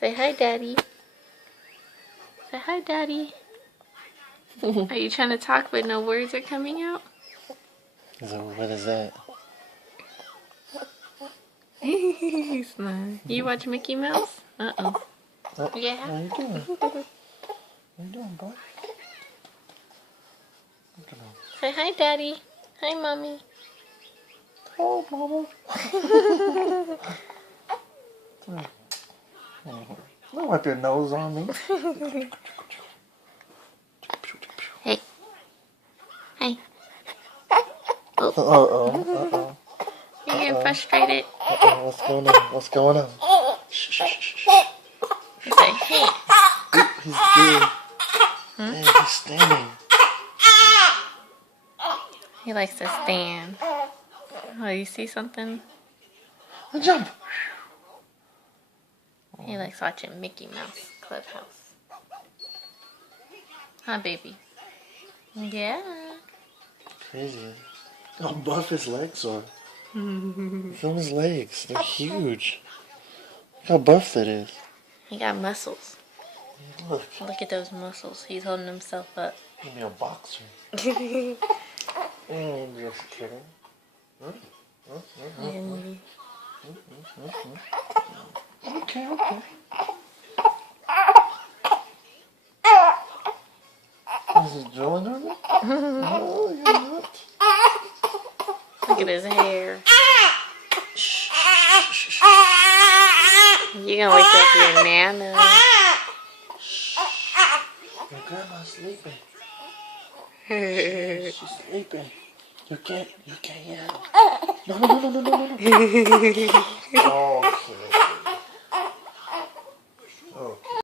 Say hi, Daddy. Say hi, Daddy. Are you trying to talk but no words are coming out? So what is that? He's smiling. You watch Mickey Mouse? Uh-oh. Oh, Yeah. What are you doing? What are you doing, boy? Look at him. Say hi, Daddy. Hi, Mommy. Oh, mama. Don't wipe your nose on me. Hey. Hi. Uh-oh. You're getting frustrated. What's going on? What's going on? Shh, shh, shh, shh. Say hey. He's doing. Hey, he's standing. He likes to stand. Oh, you see something? Jump. He likes watching Mickey Mouse Clubhouse. Huh, baby? Yeah. Crazy. How buff his legs are. Film his legs. They're huge. Look how buff that is. He got muscles. Look. Look at those muscles. He's holding himself up. He'll be a boxer. Just kidding. Okay. Is he drilling on me? No, you're not. Look at his hair. You gonna wake up your nana? Your grandma's sleeping. She's sleeping. You can't yell. No. Okay.